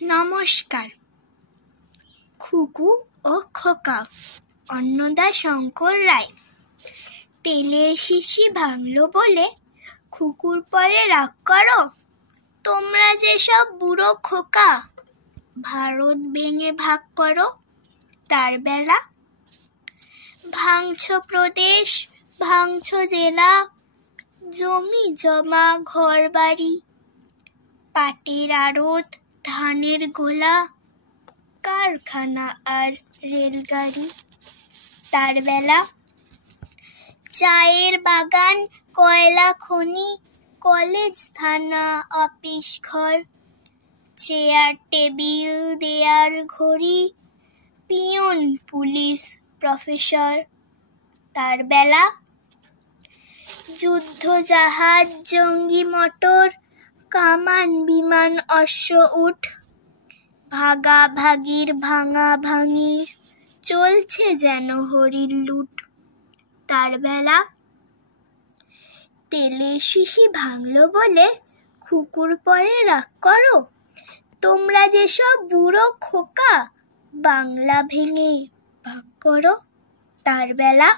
নমস্কার। খুকু ও খোকা। অন্নদাশঙ্কর রায়। তেলের শিশি ভাঙলো বলে খুকুর পরে রাগ করো, তোমরা যেসব বুড়ো খোকা। ভারত ভেঙে ভাগ করো, তার বেলা। ভাঙছো প্রদেশ, ভাঙছো জেলা, জমি জমা ঘর বাড়ি, পাটের আড়ত, ধানের গোলা, কারখানা আর রেলগাড়ি, তার বেলা। চায়ের বাগান, কয়লা খনি, কলেজ থানা অফিস ঘর, চেয়ার টেবিল দেয়াল ঘড়ি, পিয়ন পুলিশ প্রফেসর, তার বেলা। যুদ্ধ জাহাজ জঙ্গি মোটর, কামান বিমান অশ্ব উট, ভাগাভাগির ভাঙা ভাঙির, চলছে যেন হরির লুট, তার বেলা। তেলের শিশি ভাঙলো বলে খুকুর পরে রাগ করো, তোমরা যেসব বুড়ো খোকা। বাংলা ভেঙে ভাগ করো, তার বেলা।